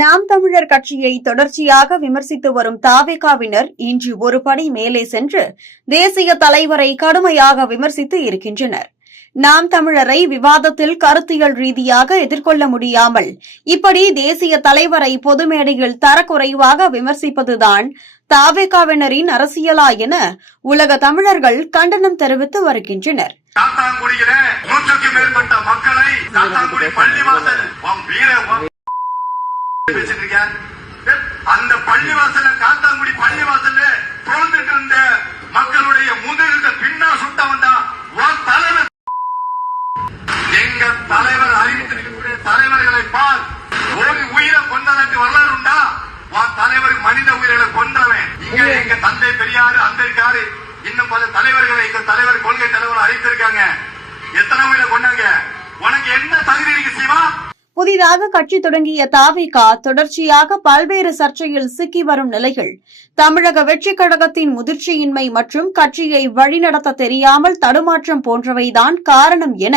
நாம் தமிழர் கட்சியை தொடர்ச்சியாக விமர்சித்து வரும் தாவேகாவினர் இன்று ஒரு படி மேலே சென்று தேசிய தலைவரை கடுமையாக விமர்சித்து இருக்கின்றனர். நாம் தமிழரை விவாதத்தில் கருத்தியல் ரீதியாக எதிர்கொள்ள முடியாமல் இப்படி தேசிய தலைவரை பொது மேடையில் தரக்குறைவாக விமர்சிப்பதுதான் தாவேகாவினரின் அரசியலா என உலக தமிழர்கள் கண்டனம் தெரிவித்து வருகின்றனர். அந்த பள்ளிவாசல காத்தாங்குடி பள்ளிவாசல்ல தோல்ந்துட்டு இருந்த மக்களுடைய முதலில் பின்னா சுட்டவன் தான் தலைவர். எங்க தலைவர் அறிவித்திருக்கக்கூடிய தலைவர்களை பார். ஒரு உயிரை கொண்டதற்கு வரலாறு உண்டா? தலைவர் மனித உயிர்களை கொன்றவன். இங்க எங்க தந்தை பெரியாரு அம்பேத்கர் இன்னும் பல தலைவர்களை எங்க தலைவர் கொள்கை தலைவர் அறிவித்திருக்காங்க. எத்தனை உயிரை கொண்டாங்க? உனக்கு என்ன தகுதி இருக்கு சீமா? புதிதாக கட்சி தொடங்கிய தாவேகா தொடர்ச்சியாக பல்வேறு சர்ச்சையில் சிக்கி வரும் நிலையில் தமிழக வெற்றிக் கழகத்தின் முதிர்ச்சியின்மை மற்றும் கட்சியை வழிநடத்த தெரியாமல் தடுமாற்றம் போன்றவைதான் காரணம் என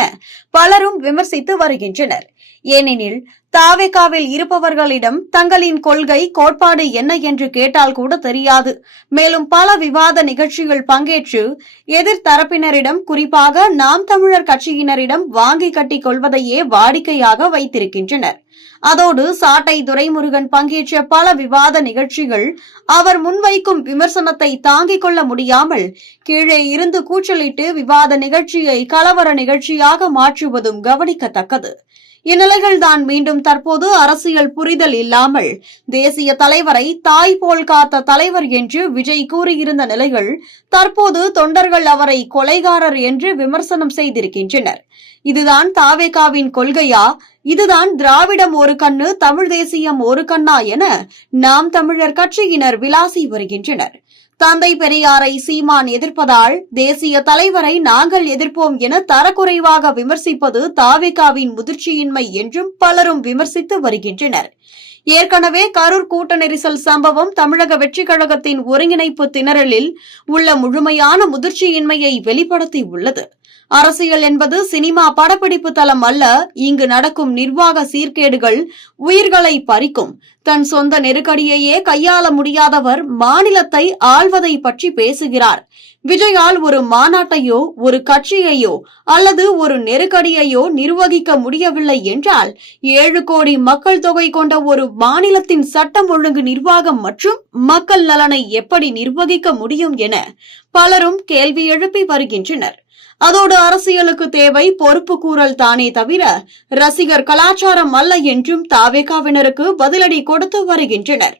பலரும் விமர்சித்து வருகின்றனர். ஏனெனில் தாவேகாவில் இருப்பவர்களிடம் தங்களின் கொள்கை கோட்பாடு என்ன என்று கேட்டால் கூட தெரியாது. மேலும் பல விவாத நிகழ்ச்சிகள் பங்கேற்று எதிர்த்தரப்பினரிடம் குறிப்பாக நாம் தமிழர் கட்சியினரிடம் வாங்கி கட்டிக் கொள்வதையே வாடிக்கையாக வைத்திருக்கின்றனர். அதோடு சாட்டை துரைமுருகன் பங்கேற்ற பல விவாத நிகழ்ச்சிகள் அவர் முன்வைக்கும் விமர்சனத்தை தாங்கிக் கொள்ள முடியாமல் கீழே இருந்து கூச்சலிட்டு விவாத நிகழ்ச்சியை கலவர நிகழ்ச்சியாக மாற்றுவதும் கவனிக்கத்தக்கது. இந்நிலைகள்தான் மீண்டும் தற்போது அரசியல் புரிதல் இல்லாமல் தேசிய தலைவரை தாய் போல் காத்த தலைவர் என்று விஜய் கூறியிருந்த நிலைகள் தற்போது தொண்டர்கள் அவரை கொலைகாரர் என்று விமர்சனம் செய்திருக்கின்றனர். இதுதான் தாவேகாவின் கொள்கையா? இதுதான் திராவிடம் ஒரு கண்ணு தமிழ் தேசியம் ஒரு கண்ணா என நாம் தமிழர் கட்சியினர் விளாசி வருகின்றனர். தந்தை பெரியாரை சீமான் எதிர்ப்பதால் தேசிய தலைவரை நாங்கள் எதிர்ப்போம் என தரக்குறைவாக விமர்சிப்பது தாவேகாவின் முதிர்ச்சியின்மை என்றும் பலரும் விமர்சித்து வருகின்றனர். ஏற்கனவே கரூர் கூட்ட நெரிசல் சம்பவம் தமிழக வெற்றிக் கழகத்தின் ஒருங்கிணைப்பு திணறலில் உள்ள முழுமையான முதிர்ச்சியின்மையை வெளிப்படுத்தி உள்ளது. அரசியல் என்பது சினிமா படப்பிடிப்பு தளம் அல்ல. இங்கு நடக்கும் நிர்வாக சீர்கேடுகள் உயிர்களை பறிக்கும். தன் சொந்த நெருக்கடியையே கையாள முடியாதவர் மாநிலத்தை ஆள்வதை பற்றி பேசுகிறார். விஜயால் ஒரு மாநாட்டையோ ஒரு கட்சியையோ அல்லது ஒரு நெருக்கடியையோ நிர்வகிக்க முடியவில்லை என்றால் 7 கோடி மக்கள் தொகை கொண்ட ஒரு மாநிலத்தின் சட்டம் ஒழுங்கு நிர்வாகம் மற்றும் மக்கள் நலனை எப்படி நிர்வகிக்க முடியும் என பலரும் கேள்வி எழுப்பி வருகின்றனர். அதோடு அரசியலுக்கு தேவை பொறுப்பு கூறல் தானே தவிர ரசிகர் கலாச்சாரம் அல்ல என்றும் தாவேகாவினருக்கு பதிலடி கொடுத்து வருகின்றனர்.